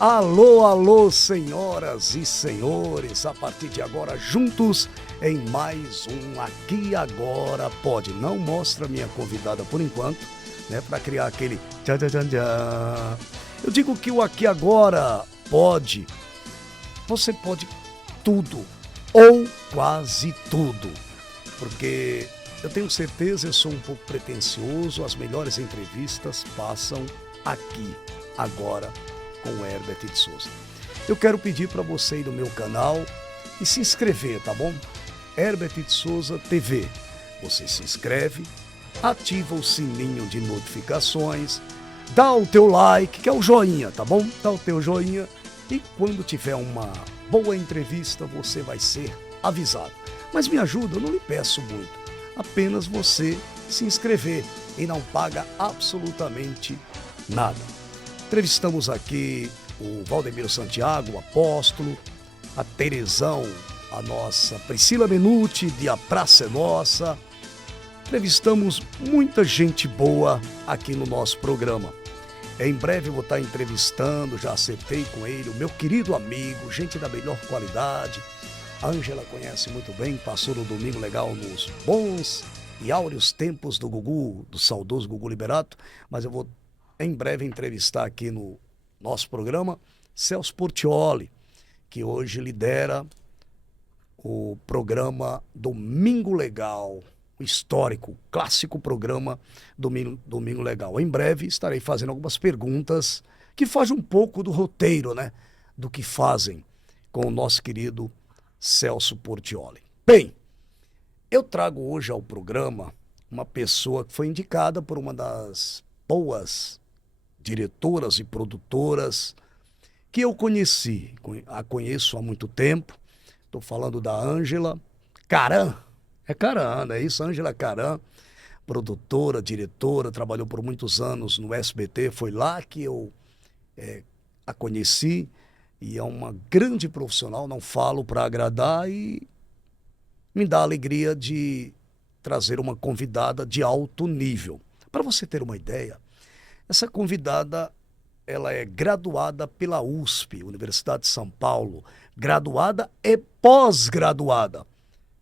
Alô, alô, senhoras e senhores, a partir de agora juntos em mais um Aqui Agora Pode. Não mostra minha convidada por enquanto, né, para criar aquele tchan, tchan, tchan, tchan. Eu digo que o Aqui Agora Pode, você pode tudo, ou quase tudo, porque eu tenho certeza, eu sou um pouco pretensioso, as melhores entrevistas passam aqui, agora, com o Herbert de Souza. Eu quero pedir para você ir no meu canal e se inscrever, tá bom? Herbert de Souza TV. Você se inscreve, ativa o sininho de notificações, dá o teu like, que é o joinha, tá bom? Dá o teu joinha e quando tiver uma boa entrevista você vai ser avisado. Mas me ajuda, eu não lhe peço muito. Apenas você se inscrever e não paga absolutamente nada. Entrevistamos aqui o Valdemiro Santiago, o apóstolo, a Terezão, a nossa Priscila Menuti, de A Praça é Nossa. Entrevistamos muita gente boa aqui no nosso programa. Em breve eu vou estar entrevistando, já acertei com ele, o meu querido amigo, gente da melhor qualidade. A Ângela conhece muito bem, passou no Domingo Legal nos bons e áureos tempos do Gugu, do saudoso Gugu Liberato, mas eu vou em breve entrevistar aqui no nosso programa Celso Portiolli, que hoje lidera o programa Domingo Legal, o histórico, clássico programa Domingo Legal. Em breve estarei fazendo algumas perguntas que fogem um pouco do roteiro, né? Do que fazem com o nosso querido Celso Portiolli. Bem, eu trago hoje ao programa uma pessoa que foi indicada por uma das boas diretoras e produtoras que eu conheci, a conheço há muito tempo. Estou falando da Ângela Caran. É Caran, não é isso? Ângela Caran, produtora, diretora, trabalhou por muitos anos no SBT. Foi lá que eu a conheci e é uma grande profissional, não falo para agradar e me dá a alegria de trazer uma convidada de alto nível. Para você ter uma ideia, essa convidada, ela é graduada pela USP, Universidade de São Paulo, graduada e pós-graduada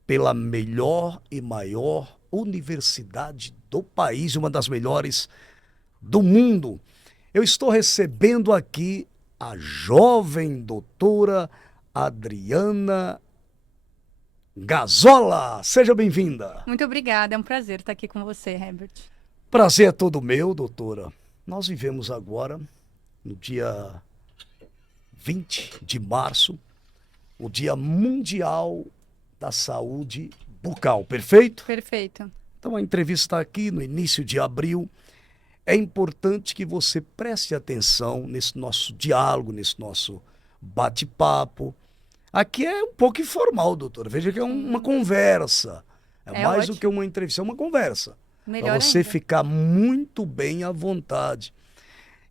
pela melhor e maior universidade do país, uma das melhores do mundo. Eu estou recebendo aqui a jovem doutora Adriana Gazola. Seja bem-vinda. Muito obrigada, é um prazer estar aqui com você, Herbert. Prazer é todo meu, doutora. Nós vivemos agora, no dia 20 de março, o Dia Mundial da Saúde Bucal, perfeito? Perfeito. Então a entrevista está aqui no início de abril. É importante que você preste atenção nesse nosso diálogo, nesse nosso bate-papo. Aqui é um pouco informal, doutora. Veja que é uma conversa. É mais ótimo. do que uma entrevista, é uma conversa. Melhor Para você ainda. ficar muito bem à vontade.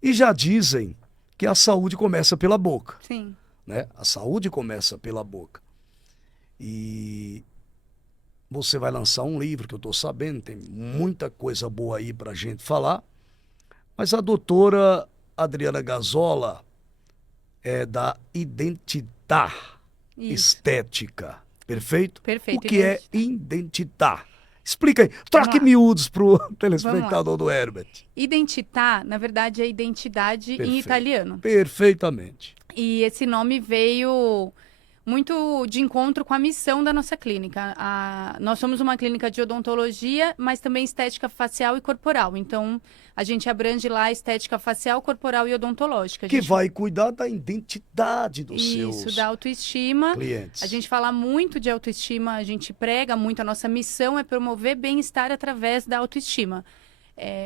E já dizem que a saúde começa pela boca, Sim. né? A saúde começa pela boca. E você vai lançar um livro, que eu estou sabendo, tem muita coisa boa aí para a gente falar. Mas a doutora Adriana Gazola é da Identitar Isso. Estética, perfeito? Perfeito, O que é Identitar? Explica aí, troque Vamos lá. miúdos para o telespectador do Herbert. Identitar, na verdade, é identidade em Perfeito. italiano. Perfeitamente. E esse nome veio muito de encontro com a missão da nossa clínica. Nós somos uma clínica de odontologia, mas também estética facial e corporal. Então, a gente abrange lá estética facial, corporal e odontológica. Que vai cuidar da identidade dos seus da autoestima. clientes. A gente fala muito de autoestima, a gente prega muito, a nossa missão é promover bem-estar através da autoestima.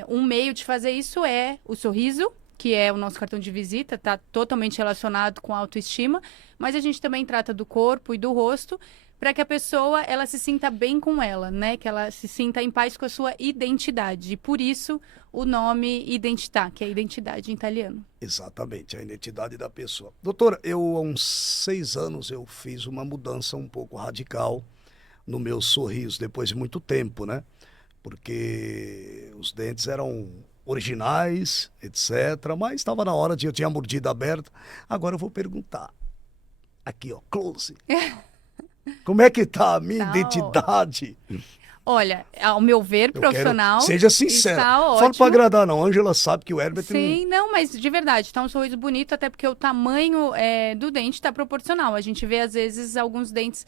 Um meio de fazer isso é o sorriso, que é o nosso cartão de visita, está totalmente relacionado com a autoestima, mas a gente também trata do corpo e do rosto para que a pessoa ela se sinta bem com ela, né? Que ela se sinta em paz com a sua identidade. E por isso o nome Identità, que é identidade em italiano. Exatamente, a identidade da pessoa. Doutora, há uns 6 anos eu fiz uma mudança um pouco radical no meu sorriso, depois de muito tempo, né? Porque os dentes eram originais, etc. Mas estava na hora de eu tinha a mordida aberta. Agora eu vou perguntar. Aqui, ó, close. Como é que tá a minha Tá identidade? Olha, ao meu ver, Eu profissional, seja sincero. está Fala pra ótimo. agradar, não. A Ângela sabe que o Herbert Sim, não, mas de verdade, tá um sorriso bonito, até porque o tamanho do dente está proporcional. A gente vê, às vezes, alguns dentes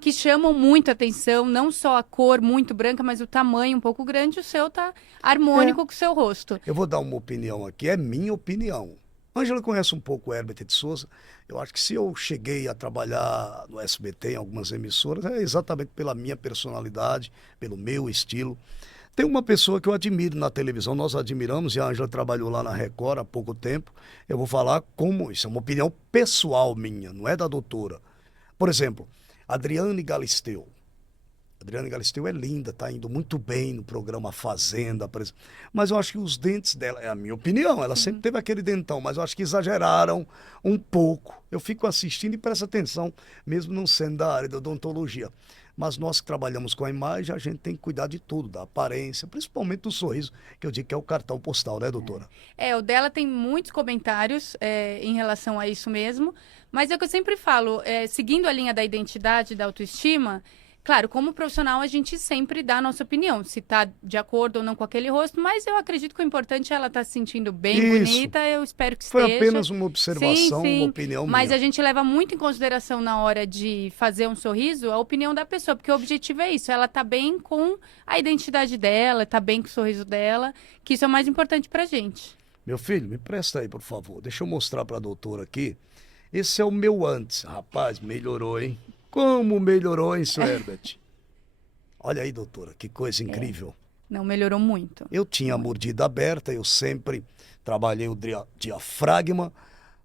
que chamam muito atenção, não só a cor muito branca, mas o tamanho um pouco grande, o seu tá harmônico com o seu rosto. Eu vou dar uma opinião aqui, é minha opinião. A Ângela conhece um pouco o Herbert de Souza. Eu acho que se eu cheguei a trabalhar no SBT, em algumas emissoras, é exatamente pela minha personalidade, pelo meu estilo. Tem uma pessoa que eu admiro na televisão, nós admiramos, e a Ângela trabalhou lá na Record há pouco tempo. Eu vou falar como, isso é uma opinião pessoal minha, não é da doutora. Por exemplo, Adriane Galisteu. Adriane Galisteu é linda, está indo muito bem no programa Fazenda, por exemplo. Mas eu acho que os dentes dela, é a minha opinião, ela sempre teve aquele dentão, mas eu acho que exageraram um pouco. Eu fico assistindo e presto atenção, mesmo não sendo da área da odontologia. Mas nós que trabalhamos com a imagem, a gente tem que cuidar de tudo, da aparência, principalmente do sorriso, que eu digo que é o cartão postal, né, doutora? O dela tem muitos comentários em relação a isso mesmo, mas é o que eu sempre falo, seguindo a linha da identidade, da autoestima. Claro, como profissional, a gente sempre dá a nossa opinião, se está de acordo ou não com aquele rosto, mas eu acredito que o importante é ela estar se sentindo bem, bonita, eu espero que Foi esteja. apenas uma observação, Sim, uma opinião mas minha. a gente leva muito em consideração na hora de fazer um sorriso a opinião da pessoa, porque o objetivo é isso, ela tá bem com a identidade dela, tá bem com o sorriso dela, que isso é o mais importante pra gente. Meu filho, me presta aí, por favor. Deixa eu mostrar para a doutora aqui. Esse é o meu antes. Rapaz, melhorou, hein? Como melhorou, hein, seu Herbert? Olha aí, doutora, que coisa incrível. Não, melhorou muito. Eu tinha a mordida aberta, eu sempre trabalhei o diafragma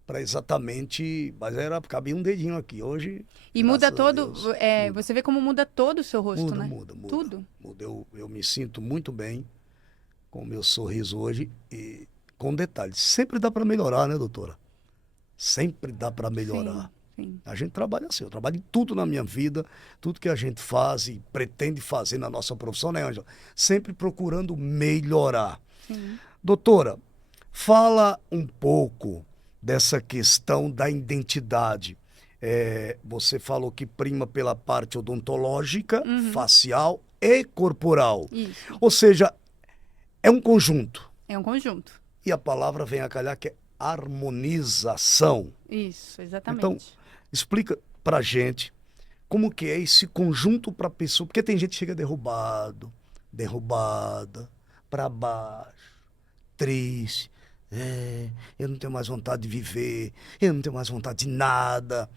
para exatamente... Mas cabia um dedinho aqui. Hoje, E muda graças a todo, Deus, muda. você vê como muda todo o seu rosto, Muda, né? muda. Tudo. Muda. Eu me sinto muito bem com o meu sorriso hoje e com detalhes. Sempre dá para melhorar, né, doutora? Sempre dá para melhorar. Sim. A gente trabalha assim, eu trabalho em tudo na minha vida, tudo que a gente faz e pretende fazer na nossa profissão, né, Ângela? Sempre procurando melhorar. Sim. Doutora, fala um pouco dessa questão da identidade. Você falou que prima pela parte odontológica, facial e corporal. Isso. Ou seja, é um conjunto. É um conjunto. E a palavra vem a calhar que é harmonização. Isso, exatamente. Então, explica pra gente como que é esse conjunto pra pessoa, porque tem gente que chega derrubada, pra baixo, triste, eu não tenho mais vontade de viver, eu não tenho mais vontade de nada.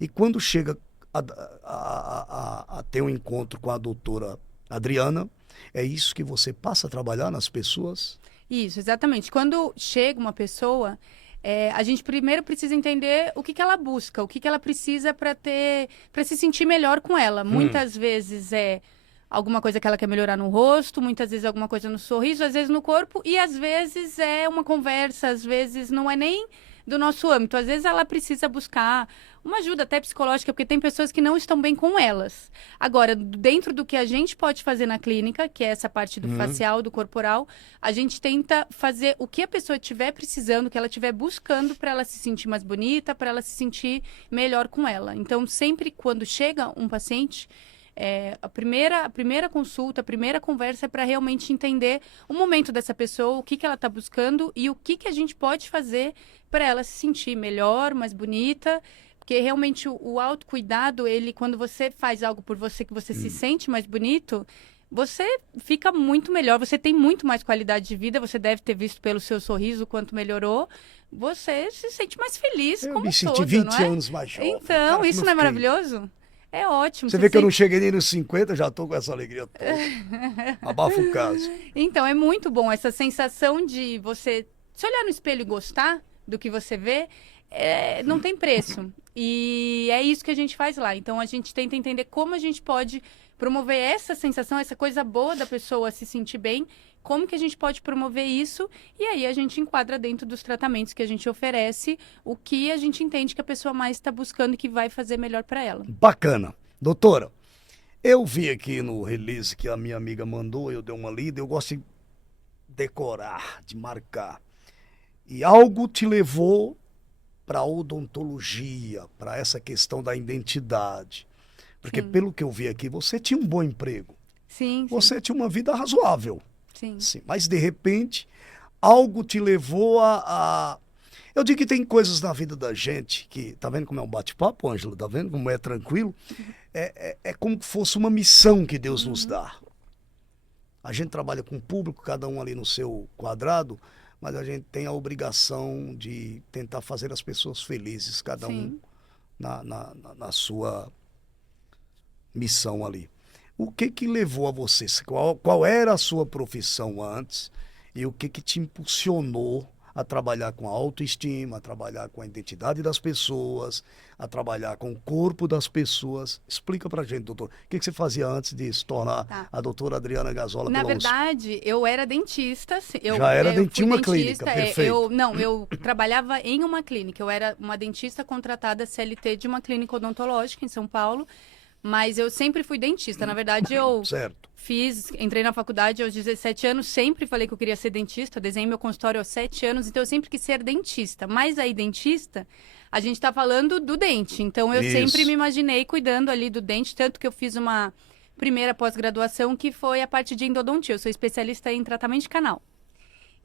E quando chega a ter um encontro com a doutora Adriana, é isso que você passa a trabalhar nas pessoas? Isso, exatamente. Quando chega uma pessoa, a gente primeiro precisa entender o que ela busca, o que ela precisa para se sentir melhor com ela. Muitas vezes é alguma coisa que ela quer melhorar no rosto, muitas vezes alguma coisa no sorriso, às vezes no corpo, e às vezes é uma conversa, às vezes não é nem do nosso âmbito. Às vezes ela precisa buscar uma ajuda até psicológica, porque tem pessoas que não estão bem com elas. Agora, dentro do que a gente pode fazer na clínica, que é essa parte do facial, do corporal, a gente tenta fazer o que a pessoa estiver precisando, o que ela estiver buscando para ela se sentir mais bonita, para ela se sentir melhor com ela. Então, sempre quando chega um paciente, a primeira consulta, a primeira conversa é para realmente entender o momento dessa pessoa, o que ela está buscando e o que a gente pode fazer para ela se sentir melhor, mais bonita. Porque realmente o autocuidado, quando você faz algo por você, que você se sente mais bonito, você fica muito melhor, você tem muito mais qualidade de vida, você deve ter visto pelo seu sorriso o quanto melhorou, você se sente mais feliz Eu como me senti todo, 20 não é? anos mais jovem. Então, Cara, isso como não é eu fiquei. maravilhoso? É ótimo. Você vê que eu não cheguei nem nos 50, já tô com essa alegria toda. Abafa o caso. Então, é muito bom essa sensação de você se olhar no espelho e gostar do que você vê, não tem preço. E é isso que a gente faz lá. Então, a gente tenta entender como a gente pode promover essa sensação, essa coisa boa da pessoa se sentir bem, como que a gente pode promover isso, e aí a gente enquadra dentro dos tratamentos que a gente oferece, o que a gente entende que a pessoa mais está buscando e que vai fazer melhor para ela. Bacana. Doutora, eu vi aqui no release que a minha amiga mandou, eu dei uma lida, eu gosto decorar, de marcar. E algo te levou para a odontologia, para essa questão da identidade. Porque Sim. pelo que eu vi aqui, você tinha um bom emprego. Sim, sim, Você tinha uma vida razoável. sim. Sim, mas de repente, algo te levou a... Eu digo que tem coisas na vida da gente que... Tá vendo como é um bate-papo, Ângela? Tá vendo como é tranquilo? É como se fosse uma missão que Deus nos dá. A gente trabalha com o público, cada um ali no seu quadrado, mas a gente tem a obrigação de tentar fazer as pessoas felizes, cada um Sim. na sua missão ali. O que que levou a você? Qual era a sua profissão antes e o que que te impulsionou a trabalhar com a autoestima, a trabalhar com a identidade das pessoas, a trabalhar com o corpo das pessoas? Explica pra gente, doutor. O que que você fazia antes de se tornar Tá. a doutora Adriana Gazola Na pela USP? verdade, eu era dentista. Já era Eu fui tinha uma clínica, dentista. perfeito. Eu trabalhava em uma clínica. Eu era uma dentista contratada CLT de uma clínica odontológica em São Paulo. Mas eu sempre fui dentista. Na verdade, eu Certo. entrei na faculdade aos 17 anos, sempre falei que eu queria ser dentista, desenhei meu consultório aos 7 anos, então eu sempre quis ser dentista. Mas aí, dentista, a gente está falando do dente. Então, eu sempre Isso. me imaginei cuidando ali do dente, tanto que eu fiz uma primeira pós-graduação que foi a parte de endodontia. Eu sou especialista em tratamento de canal.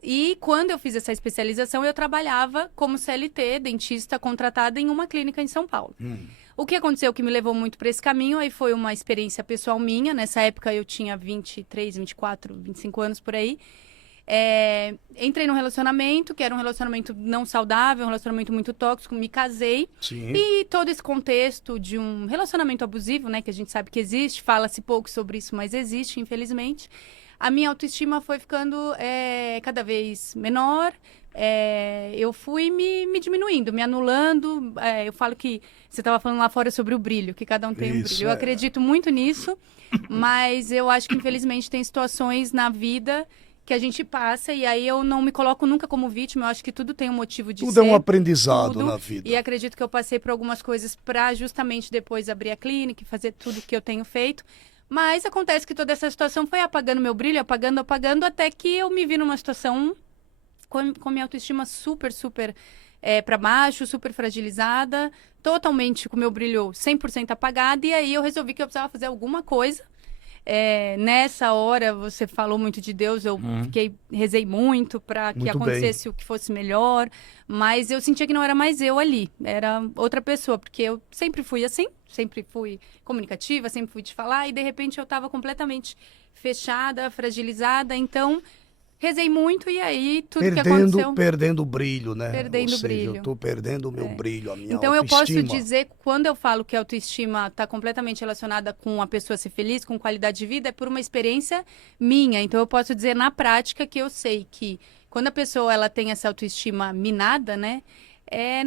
E quando eu fiz essa especialização, eu trabalhava como CLT, dentista contratada em uma clínica em São Paulo. O que aconteceu que me levou muito para esse caminho, aí foi uma experiência pessoal minha. Nessa época eu tinha 23, 24, 25 anos por aí. Entrei num relacionamento, que era um relacionamento não saudável, um relacionamento muito tóxico, me casei. Sim. E todo esse contexto de um relacionamento abusivo, né, que a gente sabe que existe, fala-se pouco sobre isso, mas existe, infelizmente. A minha autoestima foi ficando cada vez menor. Eu fui me diminuindo, me anulando. Eu falo que você estava falando lá fora sobre o brilho, que cada um tem um Isso, brilho. Eu acredito muito nisso, mas eu acho que infelizmente tem situações na vida que a gente passa e aí eu não me coloco nunca como vítima. Eu acho que tudo tem um motivo de Tudo ser. é um aprendizado Tudo. na vida. E acredito que eu passei por algumas coisas para justamente depois abrir a clínica e fazer tudo que eu tenho feito. Mas acontece que toda essa situação foi apagando meu brilho, apagando, até que eu me vi numa situação com minha autoestima super, super para baixo, super fragilizada, totalmente com meu brilho 100% apagado. E aí eu resolvi que eu precisava fazer alguma coisa. Nessa hora, você falou muito de Deus, eu rezei muito para que Muito acontecesse o que fosse melhor, mas eu sentia que não era mais eu ali, era outra pessoa, porque eu sempre fui assim, sempre fui comunicativa, sempre fui de falar, e de repente eu estava completamente fechada, fragilizada, então rezei muito e aí tudo que aconteceu... Perdendo o brilho, né? Perdendo Ou o seja, eu brilho. estou perdendo o meu brilho, a minha Então, eu posso autoestima. dizer, quando eu falo que a autoestima está completamente relacionada com a pessoa ser feliz, com qualidade de vida, é por uma experiência minha. Então, eu posso dizer na prática que eu sei que quando a pessoa ela tem essa autoestima minada, né?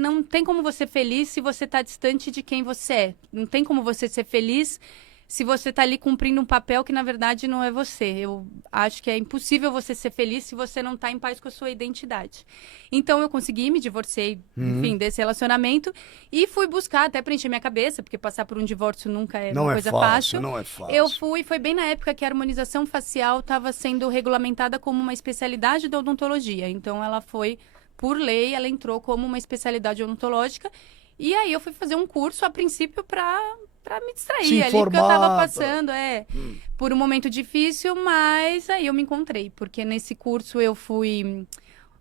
Não tem como você ser feliz se você está distante de quem você é. Não tem como você ser feliz se você está ali cumprindo um papel que, na verdade, não é você. Eu acho que é impossível você ser feliz se você não está em paz com a sua identidade. Então, eu consegui, me divorciei, enfim, desse relacionamento e fui buscar, até preencher minha cabeça, porque passar por um divórcio nunca é Não uma é coisa fácil, fácil. não é fácil. Eu foi bem na época que a harmonização facial estava sendo regulamentada como uma especialidade da odontologia. Então, ela foi, por lei, ela entrou como uma especialidade odontológica. E aí, eu fui fazer um curso, a princípio, para me distrair Se ali, porque eu informar, estava passando por um momento difícil, mas aí eu me encontrei, porque nesse curso eu fui...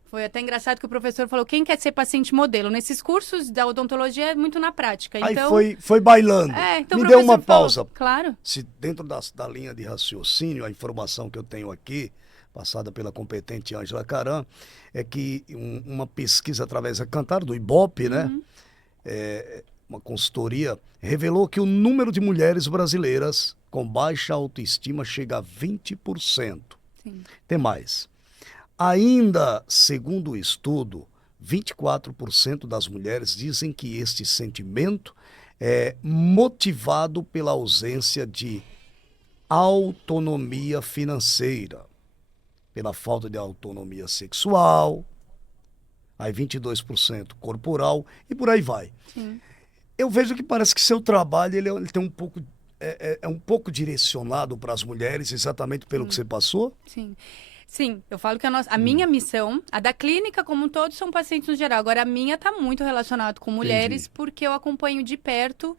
Foi até engraçado que o professor falou, quem quer ser paciente modelo? Nesses cursos da odontologia é muito na prática. Então, Aí foi bailando. então Me o dê uma professor falou, pausa. claro. Se dentro da linha de raciocínio, a informação que eu tenho aqui, passada pela competente Ângela Caram, é que uma pesquisa através da Cantar, do Ibope, né? Uma consultoria, revelou que o número de mulheres brasileiras com baixa autoestima chega a 20%. Sim. Tem mais. Ainda, segundo o estudo, 24% das mulheres dizem que este sentimento é motivado pela ausência de autonomia financeira, pela falta de autonomia sexual, aí 22% corporal e por aí vai. Sim. Eu vejo que parece que seu trabalho ele tem um pouco, um pouco direcionado para as mulheres, exatamente pelo que você passou. Sim. Sim, eu falo que a minha missão, a da clínica como um todo, são pacientes no geral. Agora, a minha está muito relacionada com mulheres, porque eu acompanho de perto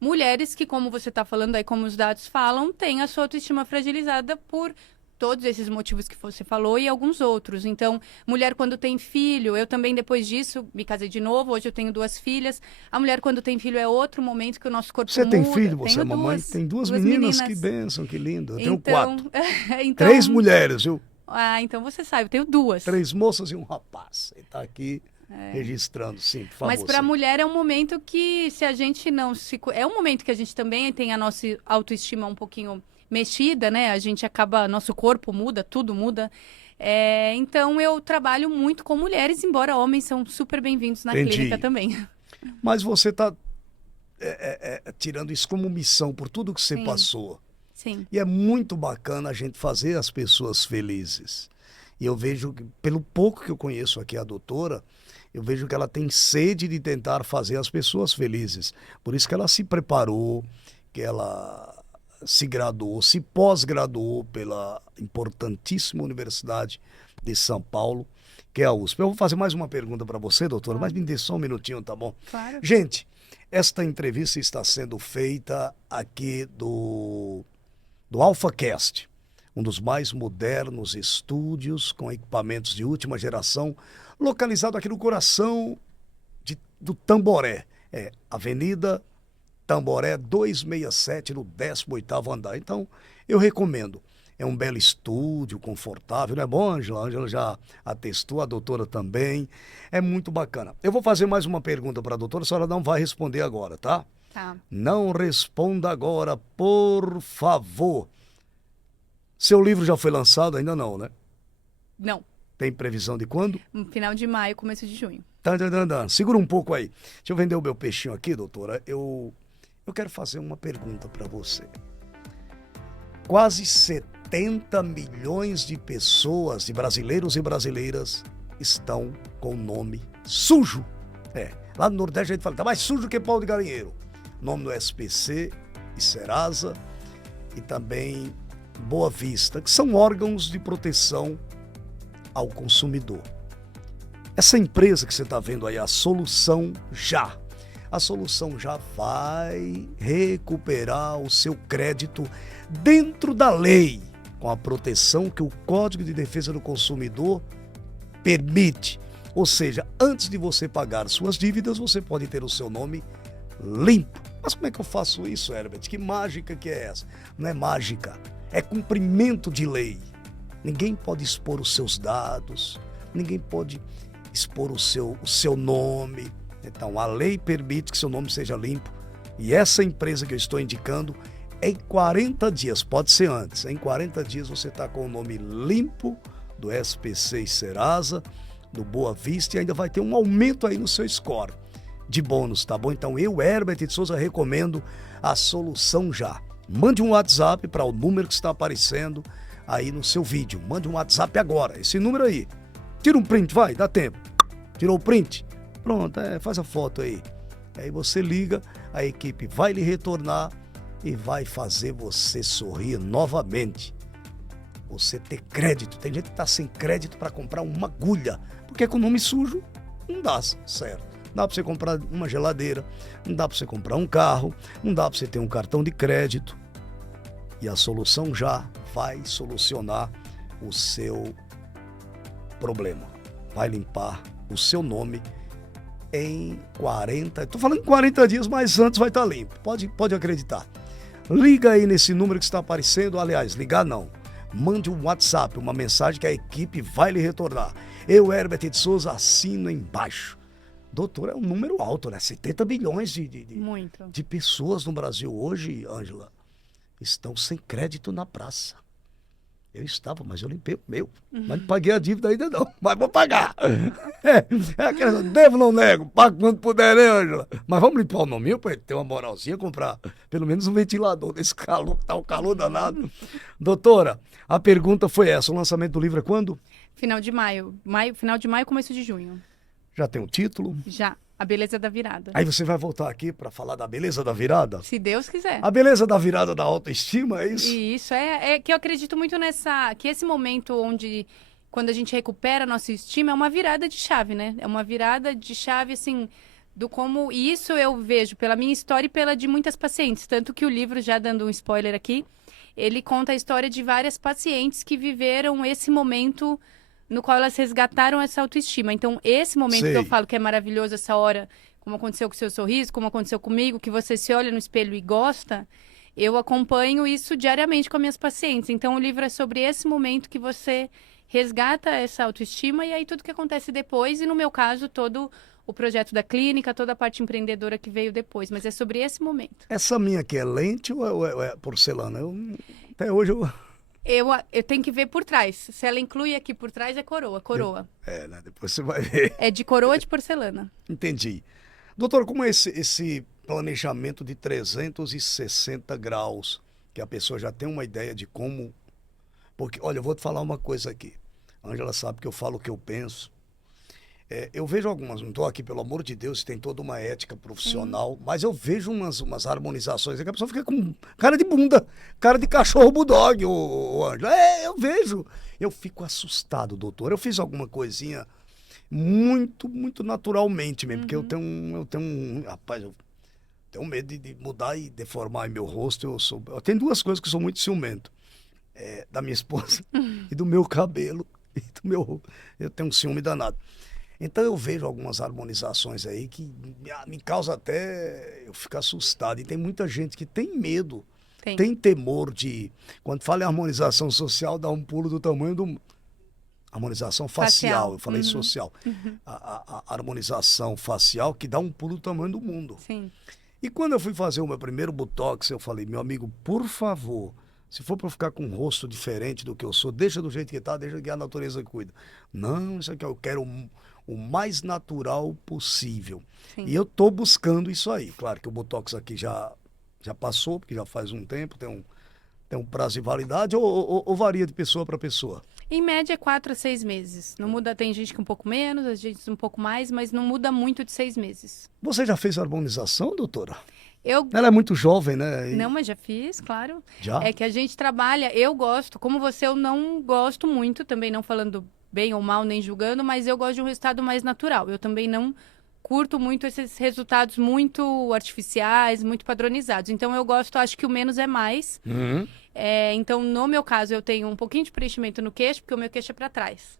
mulheres que, como você está falando aí, como os dados falam, têm a sua autoestima fragilizada por todos esses motivos que você falou e alguns outros. Então, mulher quando tem filho, eu também depois disso me casei de novo, hoje eu tenho 2 filhas. A mulher quando tem filho é outro momento que o nosso corpo Você muda. tem filho, você Tenho é mamãe? duas, Tem duas duas meninas, que bênção, que lindo. Eu tenho então, 4. então, 3 mulheres, viu? Ah, então você sabe, eu tenho 2. 3 moças e um rapaz. Ele está aqui registrando, sim, por favor. Mas para a mulher é um momento que, se a gente não se... É um momento que a gente também tem a nossa autoestima um pouquinho mexida, né? A gente acaba... Nosso corpo muda, tudo muda. Então, eu trabalho muito com mulheres, embora homens são super bem-vindos na clínica também. Mas você está tirando isso como missão por tudo que você passou. Sim. E é muito bacana a gente fazer as pessoas felizes. E eu vejo, pelo pouco que eu conheço aqui a doutora, eu vejo que ela tem sede de tentar fazer as pessoas felizes. Por isso que ela se preparou, que ela se graduou, se pós-graduou pela importantíssima Universidade de São Paulo, que é a USP. Eu vou fazer mais uma pergunta para você, doutora, mas me dê só um minutinho, tá bom? Claro. Gente, esta entrevista está sendo feita aqui do AlphaCast, um dos mais modernos estúdios com equipamentos de última geração, localizado aqui no coração do Tamboré. Avenida Tamboré 267, no 18º andar. Então, eu recomendo. É um belo estúdio, confortável, não é bom, Ângela? A Ângela já atestou, a doutora também. É muito bacana. Eu vou fazer mais uma pergunta para a doutora, a senhora não vai responder agora, tá? Tá. Não responda agora, por favor. Seu livro já foi lançado? Ainda não, né? Não. Tem previsão de quando? Final de maio, começo de junho. Segura um pouco aí. Deixa eu vender o meu peixinho aqui, doutora. Eu quero fazer uma pergunta para você. Quase 70 milhões de pessoas, de brasileiros e brasileiras, estão com o nome sujo. Lá no Nordeste a gente fala, tá mais sujo que pau de galinheiro. Nome do SPC e Serasa e também Boa Vista, que são órgãos de proteção ao consumidor. Essa empresa que você está vendo aí, a Solução Já. A Solução Já vai recuperar o seu crédito dentro da lei, com a proteção que o Código de Defesa do Consumidor permite. Ou seja, antes de você pagar suas dívidas, você pode ter o seu nome limpo. Mas como é que eu faço isso, Herbert? Que mágica que é essa? Não é mágica, é cumprimento de lei. Ninguém pode expor os seus dados, ninguém pode expor o seu nome. Então, a lei permite que seu nome seja limpo. E essa empresa que eu estou indicando, em 40 dias, pode ser antes, em 40 dias você está com o nome limpo do SPC e Serasa, do Boa Vista, e ainda vai ter um aumento aí no seu score de bônus, tá bom? Então, eu, Herbert de Souza, recomendo a Solução Já. Mande um WhatsApp para o número que está aparecendo aí no seu vídeo. Mande um WhatsApp agora, esse número aí. Tira um print, vai, dá tempo. Tirou o print? Pronto, faz a foto aí. Aí você liga, a equipe vai lhe retornar e vai fazer você sorrir novamente. Você ter crédito. Tem gente que está sem crédito para comprar uma agulha, porque com nome sujo não dá certo. Não dá para você comprar uma geladeira, não dá para você comprar um carro, não dá para você ter um cartão de crédito. E a Solução Já vai solucionar o seu problema. Vai limpar o seu nome em 40... Estou falando em 40 dias, mas antes vai estar limpo. Pode acreditar. Liga aí nesse número que está aparecendo. Aliás, ligar não. Mande um WhatsApp, uma mensagem que a equipe vai lhe retornar. Eu, Herbert de Souza, assino embaixo. Doutor, é um número alto, né? 70 bilhões de pessoas no Brasil hoje, Ângela, estão sem crédito na praça. Eu estava, mas eu limpei o meu. Mas não paguei a dívida ainda não, mas vou pagar. Aquela, devo, não nego, pago quando puder, né, Ângela? Mas vamos limpar o nominho para ter uma moralzinha, comprar pelo menos um ventilador desse calor, que tá um calor danado. Doutora, a pergunta foi essa, o lançamento do livro é quando? Final de maio. Final de maio, começo de junho. Já tem um título? Já. A beleza da virada. Aí você vai voltar aqui para falar da beleza da virada? Se Deus quiser. A beleza da virada da autoestima, é isso? E isso é que eu acredito muito que esse momento onde, quando a gente recupera a nossa estima, é uma virada de chave, né? É uma virada de chave, assim, do como... E isso eu vejo pela minha história e pela de muitas pacientes. Tanto que o livro, já dando um spoiler aqui, ele conta a história de várias pacientes que viveram esse momento no qual elas resgataram essa autoestima. Então, esse momento que eu falo que é maravilhoso, essa hora, como aconteceu com o seu sorriso, como aconteceu comigo, que você se olha no espelho e gosta, eu acompanho isso diariamente com as minhas pacientes. Então, o livro é sobre esse momento que você resgata essa autoestima e aí tudo que acontece depois, e no meu caso, todo o projeto da clínica, toda a parte empreendedora que veio depois. Mas é sobre esse momento. Essa minha aqui é lente ou é porcelana? Até hoje eu... Eu tenho que ver por trás. Se ela inclui aqui por trás, é coroa. Né? Depois você vai ver. É de coroa de porcelana. Entendi. Doutor, como é esse planejamento de 360 graus, que a pessoa já tem uma ideia de como... Porque, olha, eu vou te falar uma coisa aqui. A Ângela sabe que eu falo o que eu penso. Eu vejo algumas, não estou aqui, pelo amor de Deus, tem toda uma ética profissional, mas eu vejo umas harmonizações, que a pessoa fica com cara de bunda, cara de cachorro bulldog, o Ângela. Eu vejo. Eu fico assustado, doutor. Eu fiz alguma coisinha muito, muito naturalmente mesmo, porque eu tenho rapaz, eu tenho medo de mudar e deformar meu rosto. Eu tenho duas coisas que eu sou muito ciumento, da minha esposa e do meu cabelo, eu tenho um ciúme danado. Então eu vejo algumas harmonizações aí que me causa até eu ficar assustado. E tem muita gente que tem medo, tem temor de... Quando fala em harmonização social, dá um pulo do tamanho do... Harmonização facial, eu falei social. A harmonização facial que dá um pulo do tamanho do mundo. Sim. E quando eu fui fazer o meu primeiro Botox, eu falei, meu amigo, por favor, se for para ficar com um rosto diferente do que eu sou, deixa do jeito que tá, deixa que a natureza cuida. Não, isso aqui eu quero o mais natural possível. Sim. E eu tô buscando isso aí. Claro que o Botox aqui já passou, porque já faz um tempo, tem um prazo de validade, ou varia de pessoa para pessoa? Em média, 4 a 6 meses. Não muda, tem gente que um pouco menos, a gente um pouco mais, mas não muda muito de 6 meses. Você já fez harmonização, doutora? Ela é muito jovem, né? Não, mas já fiz, claro. Já? É que a gente trabalha, eu gosto, como você, eu não gosto muito, também não falando bem ou mal, nem julgando, mas eu gosto de um resultado mais natural. Eu também não curto muito esses resultados muito artificiais, muito padronizados. Então, eu gosto, acho que o menos é mais. Então, no meu caso, eu tenho um pouquinho de preenchimento no queixo, porque o meu queixo é para trás.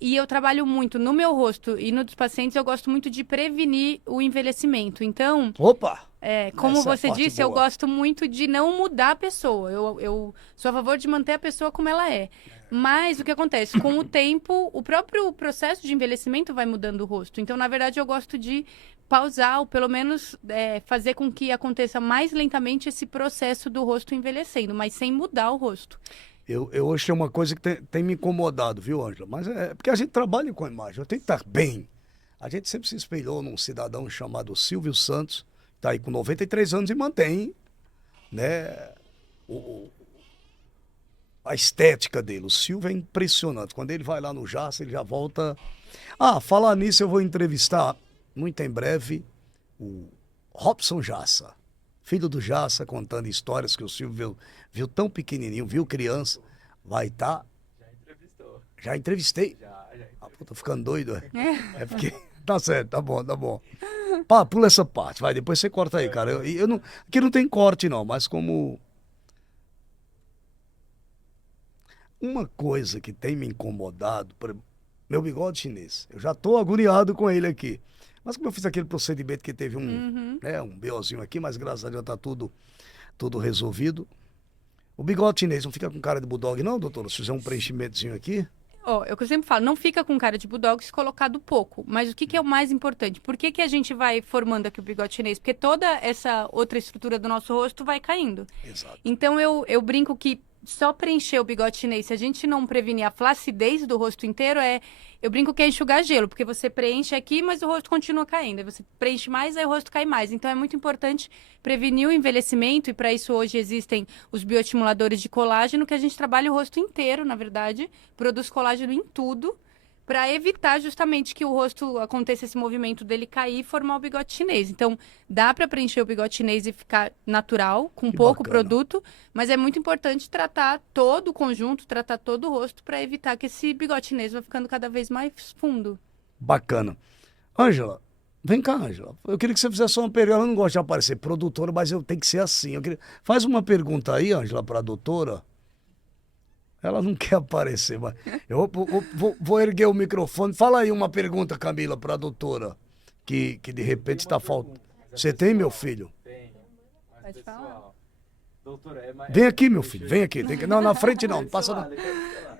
E eu trabalho muito no meu rosto e no dos pacientes, eu gosto muito de prevenir o envelhecimento. Então... Opa! Como Essa você disse, eu gosto muito de não mudar a pessoa. Eu sou a favor de manter a pessoa como ela é. Mas o que acontece? Com o tempo, o próprio processo de envelhecimento vai mudando o rosto. Então, na verdade, eu gosto de pausar, ou pelo menos fazer com que aconteça mais lentamente esse processo do rosto envelhecendo, mas sem mudar o rosto. Eu hoje tem uma coisa que tem me incomodado, viu, Ângela? Mas é porque a gente trabalha com a imagem, eu tenho que estar bem. A gente sempre se espelhou num cidadão chamado Silvio Santos, que está aí com 93 anos e mantém, né, a estética dele. O Silvio é impressionante. Quando ele vai lá no Jassa, ele já volta... falar nisso, eu vou entrevistar muito em breve o Robson Jassa, filho do Jassa, contando histórias que o Silvio viu tão pequenininho, viu criança. Vai estar... Já entrevistou. Já entrevistei? Já entrevistei. Tô ficando doido, é porque... Tá certo, tá bom. Pá, pula essa parte, vai, depois você corta aí, cara. Eu não, aqui não tem corte, não, mas como... Uma coisa que tem me incomodado, meu bigode chinês, eu já tô agoniado com ele aqui. Mas como eu fiz aquele procedimento que teve um BOzinho aqui, mas graças a Deus tá tudo resolvido. O bigode chinês não fica com cara de bulldog não, doutora? Se fizer um preenchimentozinho aqui... É o que eu sempre falo, não fica com cara de bulldog se colocado pouco. Mas o que é o mais importante? Por que a gente vai formando aqui o bigode chinês? Porque toda essa outra estrutura do nosso rosto vai caindo. Exato. Então eu brinco que só preencher o bigode chinês, se a gente não prevenir a flacidez do rosto inteiro, eu brinco que é enxugar gelo, porque você preenche aqui, mas o rosto continua caindo. Aí você preenche mais, aí o rosto cai mais. Então é muito importante prevenir o envelhecimento, e para isso hoje existem os bioestimuladores de colágeno, que a gente trabalha o rosto inteiro, na verdade, produz colágeno em tudo, para evitar justamente que o rosto aconteça esse movimento dele cair e formar o bigode chinês. Então, dá para preencher o bigode chinês e ficar natural, com Que pouco bacana. produto, mas é muito importante tratar todo o conjunto, tratar todo o rosto para evitar que esse bigode chinês vá ficando cada vez mais fundo. Bacana. Ângela, vem cá, Ângela. Eu queria que você fizesse uma pergunta. Eu não gosto de aparecer produtora, mas eu tenho que ser assim. Faz uma pergunta aí, Ângela, para a doutora. Ela não quer aparecer, mas eu vou erguer o microfone. Fala aí uma pergunta, Camila, para a doutora, que de repente está faltando. Você tem, meu filho? Tem. Mas Pode falar. pessoal, doutora, Vem aqui, meu filho, vem aqui. Não, na frente não, não passa não.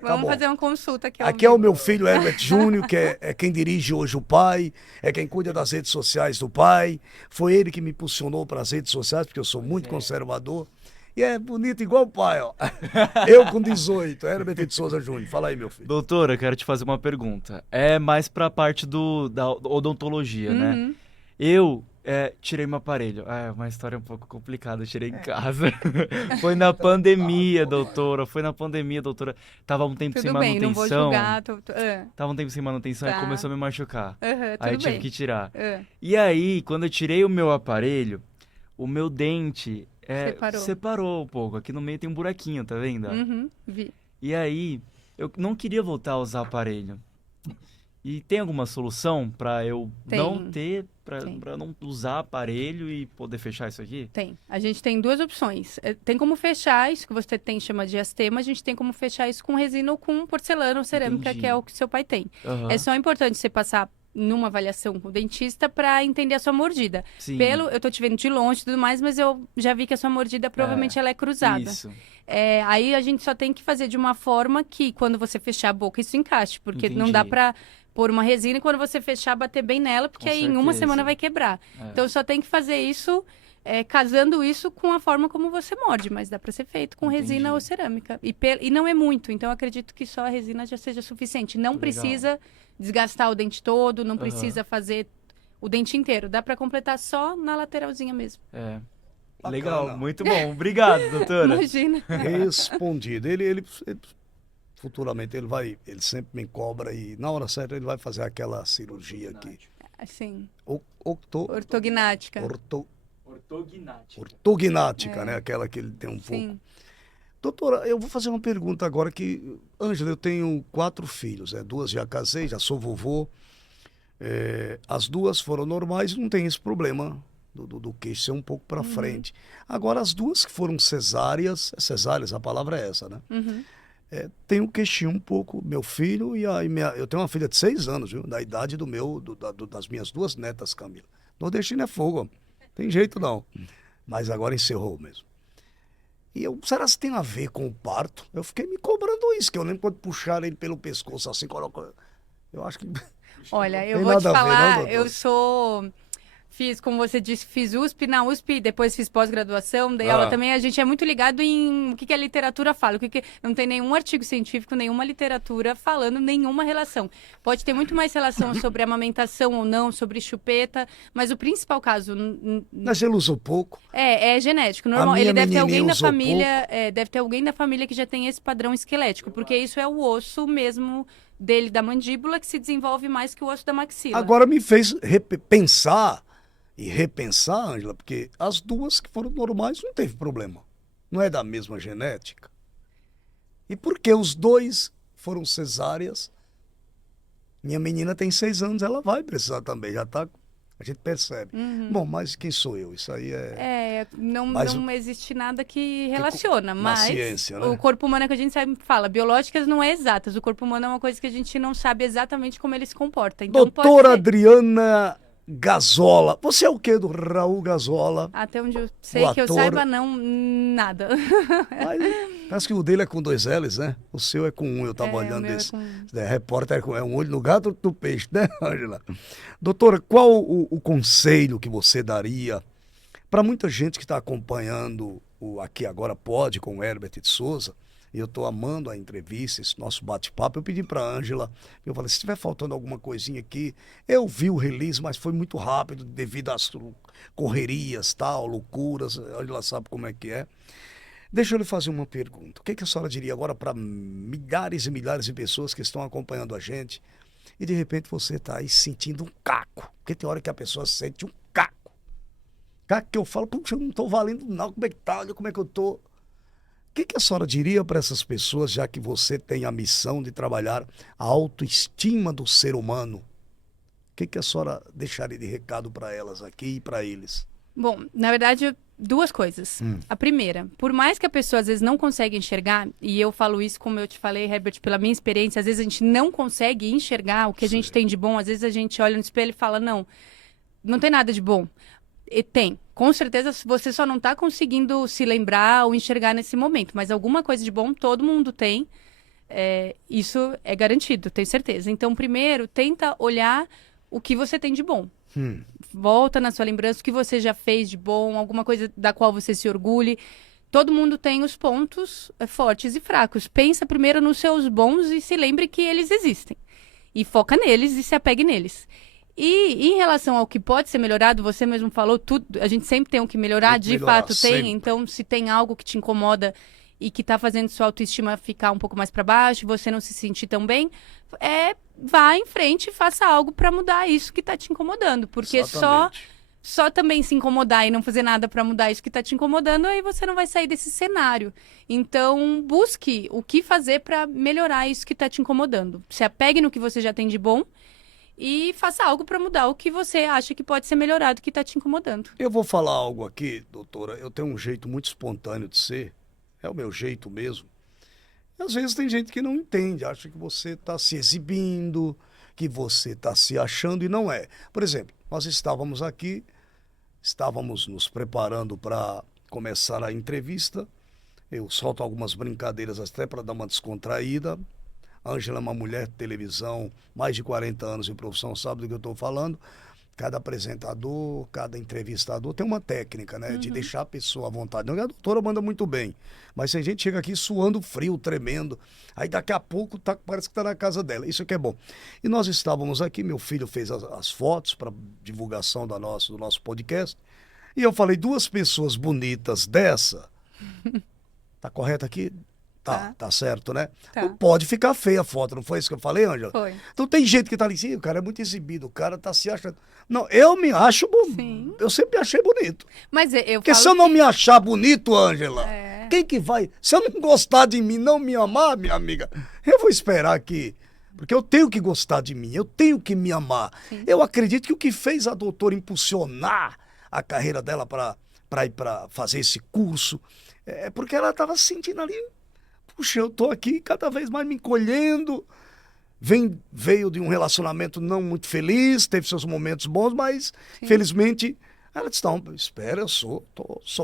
Vamos bom. fazer uma consulta aqui. Aqui é o meu filho Herbert Júnior, que é quem dirige hoje o pai, é quem cuida das redes sociais do pai. Foi ele que me impulsionou para as redes sociais, porque eu sou muito conservador. E é bonito igual o pai, ó. Eu com 18, Herbert de Souza Júnior. Fala aí, meu filho. Doutora, quero te fazer uma pergunta. É mais pra parte da odontologia, né? Uhum. Eu tirei meu aparelho. É uma história um pouco complicada, eu tirei em casa. Foi na pandemia, doutora. Foi na pandemia, doutora. Tava um tempo sem Tudo bem, não manutenção. vou julgar. Tava um tempo sem manutenção e Tá. começou a me machucar. Aí eu Tudo tive bem. que tirar. E aí, quando eu tirei o meu aparelho, o meu dente separou um pouco. Aqui no meio tem um buraquinho, tá vendo? Uhum, vi. E aí, eu não queria voltar a usar aparelho. E tem alguma solução pra eu não ter, pra não usar aparelho e poder fechar isso aqui? Tem. A gente tem duas opções. Tem como fechar isso que você tem, chama de diastema. A gente tem como fechar isso com resina ou com porcelana ou cerâmica, Entendi. que é o que seu pai tem. Aham. É só importante você passar numa avaliação com o dentista para entender a sua mordida. Sim. Eu tô te vendo de longe e tudo mais, mas eu já vi que a sua mordida provavelmente ela é cruzada. Isso. Aí a gente só tem que fazer de uma forma que quando você fechar a boca isso encaixe, porque não dá Entendi. para pôr uma resina e quando você fechar bater bem nela, porque Com aí em uma certeza. semana vai quebrar. É. Então só tem que fazer isso casando isso com a forma como você morde, mas dá para ser feito com Entendi. resina ou cerâmica. E não é muito, então eu acredito que só a resina já seja suficiente. Não Legal. precisa desgastar o dente todo, não Aham. precisa fazer o dente inteiro. Dá para completar só na lateralzinha mesmo. É. Bacana. Legal, muito bom. Obrigado, doutora. Imagina. Respondido. Ele futuramente ele sempre me cobra e na hora certa ele vai fazer aquela cirurgia aqui. Assim, Ortognática, Ortognática. né? Aquela que ele tem um pouco. sim. Doutora, eu vou fazer uma pergunta agora que... Ângela, eu tenho 4 filhos, 2 já casei, já sou vovô. As 2 foram normais, não tem esse problema do queixo ser um pouco para frente. Agora, as 2 que foram cesáreas, a palavra é essa, né? Uhum. Tem o queixinho um pouco, meu filho, eu tenho uma filha de 6 anos, viu? Da idade das minhas 2 netas, Camila. Nordestino é fogo, ó. Tem jeito não. Mas agora encerrou mesmo. E será que tem a ver com o parto? Eu fiquei me cobrando isso, que eu lembro quando puxaram ele pelo pescoço assim, eu acho que... Olha, eu Tem vou te nada a ver, não, falar, doutora? eu sou... como você disse, fiz USP, na USP, depois fiz pós-graduação, dei aula também. A gente é muito ligado em o que a literatura fala. Não tem nenhum artigo científico, nenhuma literatura falando nenhuma relação. Pode ter muito mais relação sobre amamentação ou não, sobre chupeta, mas o principal caso Mas ele usou pouco. é genético. Normal, minha ele deve ter alguém menininha da usou família, deve ter alguém da família que já tem esse padrão esquelético, porque isso é o osso mesmo dele da mandíbula que se desenvolve mais que o osso da maxila. Agora me fez pensar e repensar, Ângela, porque as 2 que foram normais não teve problema. Não é da mesma genética. E porque os 2 foram cesáreas, minha menina tem 6 anos, ela vai precisar também, já tá, a gente percebe. Bom, mas quem sou eu? Isso aí Não existe nada que relaciona, na mas ciência, né? o corpo humano é que a gente sempre fala, biológicas não é exatas, o corpo humano é uma coisa que a gente não sabe exatamente como ele se comporta. Então, Doutora pode ser. Adriana Gazola. Você é o quê do Raul Gazola? Até onde eu sei O que eu ator- saiba, não, nada. Parece que o dele é com 2 L's, né? O seu é com 1, eu tava O olhando meu é desse. com- Repórter é um olho no gato, outro no peixe, né, Ângela? Doutora, qual o conselho que você daria para muita gente que está acompanhando o Aqui Agora Pode com o Herbert de Souza? E eu estou amando a entrevista, esse nosso bate-papo. Eu pedi para a Ângela, eu falei, se estiver faltando alguma coisinha aqui, eu vi o release, mas foi muito rápido devido às correrias, tal, loucuras, a Ângela sabe como é que é. Deixa eu lhe fazer uma pergunta. O que a senhora diria agora para milhares e milhares de pessoas que estão acompanhando a gente e de repente você está aí sentindo um caco. Porque tem hora que a pessoa sente um caco. Caco que eu falo, puxa, eu não estou valendo não, como é que tá, olha como é que eu estou. O que a senhora diria para essas pessoas, já que você tem a missão de trabalhar a autoestima do ser humano? O que a senhora deixaria de recado para elas aqui e para eles? Bom, na verdade, duas coisas. A primeira, por mais que a pessoa às vezes não consiga enxergar, e eu falo isso como eu te falei, Herbert, pela minha experiência, às vezes a gente não consegue enxergar o que a gente tem de bom, às vezes a gente olha no espelho e fala, não tem nada de bom. E tem. Com certeza você só não está conseguindo se lembrar ou enxergar nesse momento, mas alguma coisa de bom todo mundo tem. Isso é garantido, tenho certeza. Então, primeiro, tenta olhar o que você tem de bom. Volta na sua lembrança o que você já fez de bom, alguma coisa da qual você se orgulhe. Todo mundo tem os pontos fortes e fracos. Pensa primeiro nos seus bons e se lembre que eles existem. E foca neles e se apegue neles. E em relação ao que pode ser melhorado, você mesmo falou, tudo, a gente sempre tem o que melhorar, de fato sempre. tem. Então, se tem algo que te incomoda e que está fazendo sua autoestima ficar um pouco mais para baixo, você não se sentir tão bem, vá em frente e faça algo para mudar isso que está te incomodando. Porque só também se incomodar e não fazer nada para mudar isso que está te incomodando, aí você não vai sair desse cenário. Então, busque o que fazer para melhorar isso que está te incomodando. Se apegue no que você já tem de bom e faça algo para mudar o que você acha que pode ser melhorado, que está te incomodando. Eu vou falar algo aqui, doutora. Eu tenho um jeito muito espontâneo de ser. É o meu jeito mesmo. E às vezes tem gente que não entende, acha que você está se exibindo, que você está se achando e não é. Por exemplo, nós estávamos aqui, estávamos nos preparando para começar a entrevista. Eu solto algumas brincadeiras até para dar uma descontraída. Ângela é uma mulher de televisão, mais de 40 anos em profissão, sabe do que eu estou falando. Cada apresentador, cada entrevistador tem uma técnica, né? De deixar a pessoa à vontade. Não, a doutora manda muito bem, mas a gente chega aqui suando frio, tremendo. Aí daqui a pouco parece que está na casa dela. Isso que é bom. E nós estávamos aqui, meu filho fez as fotos para divulgação do nosso podcast. E eu falei, duas pessoas bonitas dessa. Tá correto aqui? Tá certo, né? Tá. Não pode ficar feia a foto, não foi isso que eu falei, Ângela? Foi. Então tem gente que tá ali assim, o cara é muito exibido, o cara tá se achando. Não, eu me acho Sim. Eu sempre me achei bonito. Mas Porque se eu não me achar bonito, Ângela, É. quem que vai? Se eu não gostar de mim, não me amar, minha amiga, eu vou esperar aqui. Porque eu tenho que gostar de mim, eu tenho que me amar. Sim. Eu acredito que o que fez a doutora impulsionar a carreira dela para ir para fazer esse curso é porque ela estava sentindo ali, puxa, eu tô aqui cada vez mais me encolhendo. Veio de um relacionamento não muito feliz, teve seus momentos bons, mas felizmente ela disse, não, espera, eu sou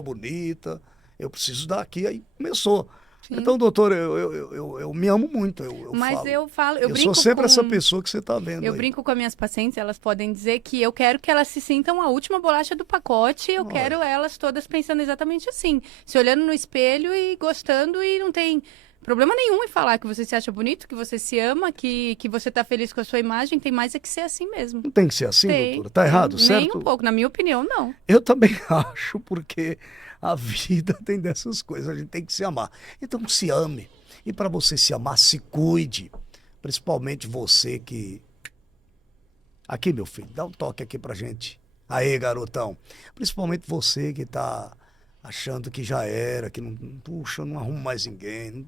bonita, eu preciso dar aqui. Aí começou. Sim. Então, doutor, eu me amo muito, eu Mas falo. eu falo, Eu brinco sou sempre com... essa pessoa que você está vendo Eu aí. brinco com as minhas pacientes, elas podem dizer que eu quero que elas se sintam a última bolacha do pacote, eu quero elas todas pensando exatamente assim, se olhando no espelho e gostando, e não tem problema nenhum em falar que você se acha bonito, que você se ama, que você tá feliz com a sua imagem, tem mais é que ser assim mesmo. Não tem que ser assim, Tem. doutora? Tá errado, Nem certo? um pouco, na minha opinião, não. Eu também acho, porque a vida tem dessas coisas, a gente tem que se amar. Então se ame. E para você se amar, se cuide. Principalmente você que... Aqui, meu filho, dá um toque aqui pra gente. Aê, garotão. Principalmente você que tá achando que já era, que não, puxa, eu não arrumo mais ninguém,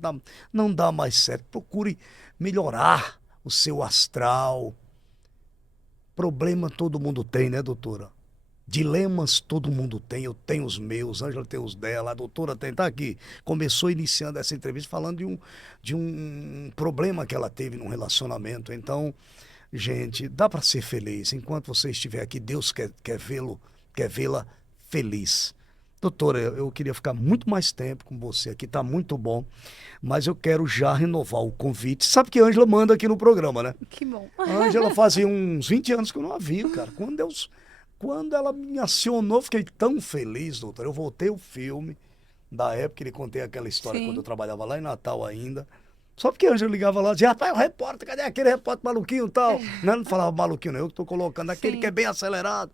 não dá mais certo. Procure melhorar o seu astral. Problema todo mundo tem, né, doutora? Dilemas todo mundo tem, eu tenho os meus, a Ângela tem os dela, a doutora tem, tá aqui. Começou iniciando essa entrevista falando de um problema que ela teve num relacionamento. Então, gente, dá para ser feliz. Enquanto você estiver aqui, Deus quer vê-la feliz. Doutora, eu queria ficar muito mais tempo com você aqui, tá muito bom, mas eu quero já renovar o convite. Sabe que a Ângela manda aqui no programa, né? Que bom. A Ângela fazia uns 20 anos que eu não a vi, cara. Quando ela me acionou, fiquei tão feliz, doutor. Eu voltei o filme da época que ele contei aquela história. Sim. Quando eu trabalhava lá em Natal ainda. Só porque a Ângela ligava lá e dizia, rapaz, o repórter, cadê aquele repórter maluquinho e tal? Não falava maluquinho, não, eu que estou colocando aquele Sim. que é bem acelerado.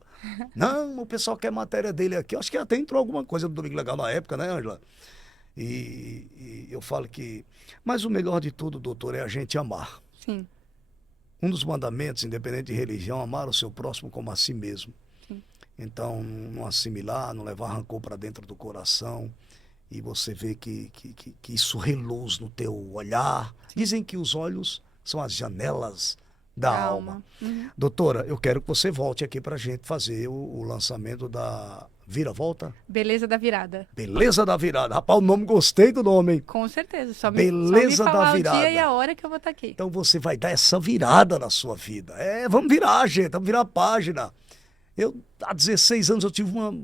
Não, o pessoal quer matéria dele aqui. Eu acho que até entrou alguma coisa do Domingo Legal na época, né, Ângela? E eu falo que... Mas o melhor de tudo, doutor, é a gente amar. Sim. Um dos mandamentos, independente de religião, amar o seu próximo como a si mesmo. Sim. Então, não assimilar, não levar rancor para dentro do coração. E você vê que isso reluz no teu olhar. Dizem que os olhos são as janelas da alma. Uhum. Doutora, eu quero que você volte aqui para a gente fazer o lançamento da Vira-Volta. Beleza da Virada. Beleza da Virada. Rapaz, o nome, gostei do nome, hein? Com certeza. Só Beleza me falar da Virada. o dia e a hora que eu vou estar aqui. Então você vai dar essa virada na sua vida. Vamos virar, gente, vamos virar a página. Há 16 anos, eu tive uma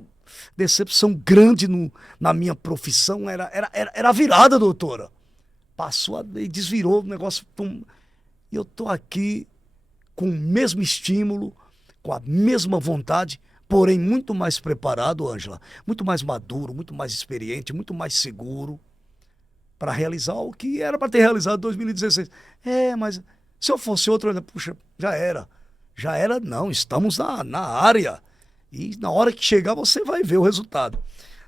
decepção grande na minha profissão. Era a virada, doutora. Passou e desvirou o negócio. E eu tô aqui com o mesmo estímulo, com a mesma vontade, porém muito mais preparado, Ângela, muito mais maduro, muito mais experiente, muito mais seguro para realizar o que era para ter realizado em 2016. Mas se eu fosse outro, puxa, já era. Já era, não, estamos na área. E na hora que chegar você vai ver o resultado.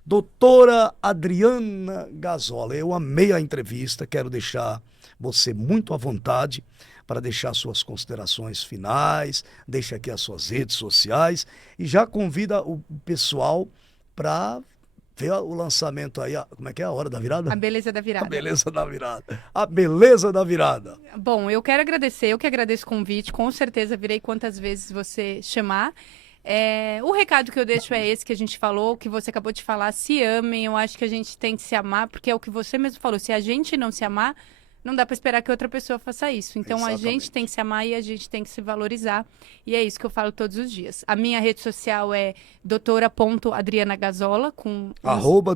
Doutora Adriana Gazola, eu amei a entrevista, quero deixar você muito à vontade para deixar suas considerações finais, deixa aqui as suas redes sociais e já convida o pessoal para ver o lançamento aí, como é que é a hora da virada? A Beleza da Virada. A Beleza da Virada. A Beleza da Virada. Bom, eu quero agradecer, eu que agradeço o convite, com certeza virei quantas vezes você chamar. O recado que eu deixo é esse que a gente falou, que você acabou de falar, se amem, eu acho que a gente tem que se amar, porque é o que você mesmo falou, se a gente não se amar, não dá para esperar que outra pessoa faça isso. Então, Exatamente. A gente tem que se amar e a gente tem que se valorizar. E é isso que eu falo todos os dias. A minha rede social é doutora.adrianagazola, com...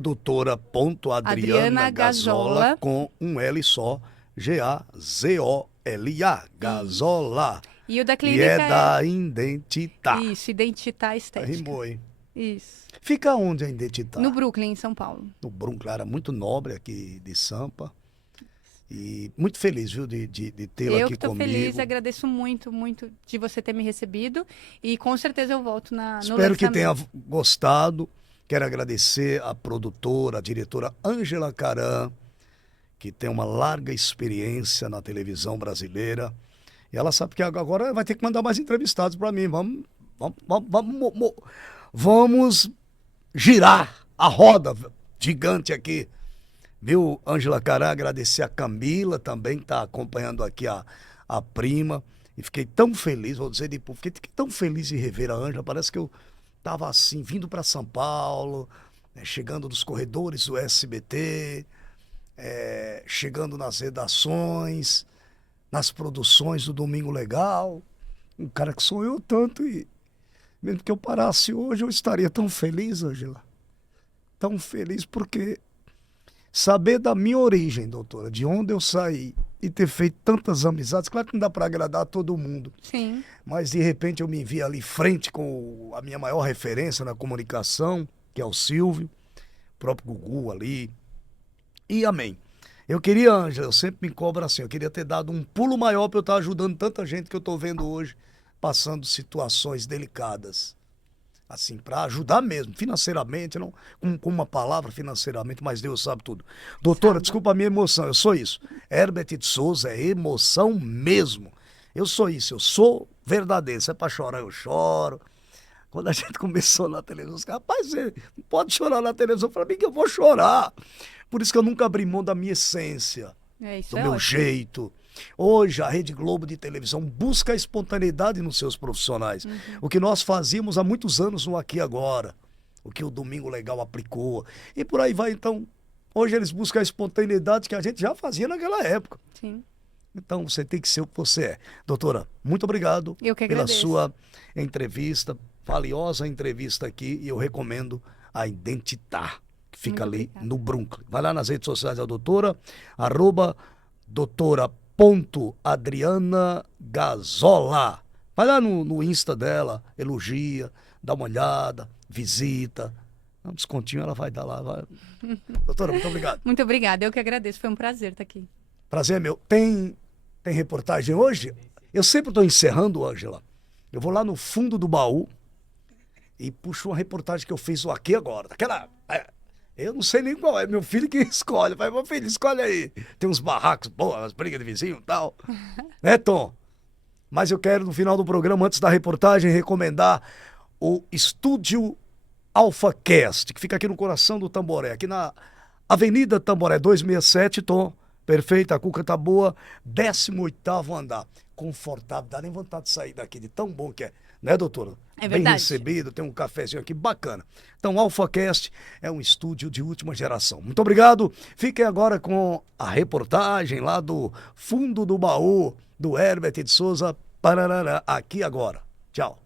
@doutora.adriana Gazola, com um L só, Gazola. Gazola. E o da E clínica é da Identitar. Isso, Identitar Estética. Rimou, hein? Isso. Fica onde a Identitar? No Brooklyn, em São Paulo. No Brooklyn, era muito nobre aqui de Sampa. E muito feliz, viu, de tê-la Eu aqui que estou comigo. feliz, agradeço muito, muito de você ter me recebido. E com certeza eu volto no Espero que tenha lançamento. gostado. Quero agradecer a produtora, a diretora Ângela Caran, que tem uma larga experiência na televisão brasileira. E ela sabe que agora vai ter que mandar mais entrevistados para mim. Vamos girar a roda gigante aqui. Viu, Ângela Caran? Agradecer a Camila também, que está acompanhando aqui a prima. E fiquei tão feliz, vou dizer, fiquei tão feliz de rever a Ângela. Parece que eu estava assim, vindo para São Paulo, chegando nos corredores do SBT, chegando nas redações, nas produções do Domingo Legal. Um cara que sonhou tanto e mesmo que eu parasse hoje, eu estaria tão feliz, Ângela. Tão feliz porque saber da minha origem, doutora, de onde eu saí e ter feito tantas amizades, claro que não dá para agradar a todo mundo. Sim. Mas de repente eu me vi ali frente com a minha maior referência na comunicação, que é o Silvio, o próprio Gugu ali. E amém. Eu queria, Ângela, eu sempre me cobro assim, eu queria ter dado um pulo maior para eu estar ajudando tanta gente que eu estou vendo hoje, passando situações delicadas. Assim, para ajudar mesmo, financeiramente, não com uma palavra financeiramente, mas Deus sabe tudo. Doutora, desculpa a minha emoção, eu sou isso. Herbert de Souza é emoção mesmo. Eu sou isso, eu sou verdadeiro. Se é para chorar, eu choro. Quando a gente começou na televisão, rapaz, você não pode chorar na televisão, para mim que eu vou chorar. Por isso que eu nunca abri mão da minha essência, Isso do é meu ótimo. jeito. Hoje, a Rede Globo de televisão busca a espontaneidade nos seus profissionais. O que nós fazíamos há muitos anos no Aqui e Agora. O que o Domingo Legal aplicou. E por aí vai, então. Hoje eles buscam a espontaneidade que a gente já fazia naquela época. Sim. Então, você tem que ser o que você é. Doutora, muito obrigado Eu que pela agradeço. sua entrevista, valiosa entrevista aqui. E eu recomendo a Identitar, que fica Muito ali obrigada. no Brooklyn. Vai lá nas redes sociais da doutora, @doutora.adriana Gazola. Vai lá no Insta dela, elogia, dá uma olhada, visita. Um descontinho ela vai dar lá. Vai. Doutora, muito obrigado. Muito obrigada, eu que agradeço, foi um prazer estar aqui. Prazer é meu. Tem reportagem hoje? Eu sempre estou encerrando, Ângela. Eu vou lá no fundo do baú e puxo uma reportagem que eu fiz Aqui e Agora. Daquela... Eu não sei nem qual é, meu filho que escolhe. Vai, meu filho, escolhe aí. Tem uns barracos, boas, umas brigas de vizinho e tal. Né, Tom? Mas eu quero, no final do programa, antes da reportagem, recomendar o Estúdio AlphaCast, que fica aqui no coração do Tamboré, aqui na Avenida Tamboré 267, Tom. Perfeito, a cuca tá boa. 18º andar. Confortável, dá nem vontade de sair daqui, de tão bom que é. Né, doutora? É Bem verdade. recebido, tem um cafezinho aqui bacana. Então, AlphaCast é um estúdio de última geração. Muito obrigado. Fiquem agora com a reportagem lá do fundo do baú do Herbert de Souza, Parará, aqui agora. Tchau.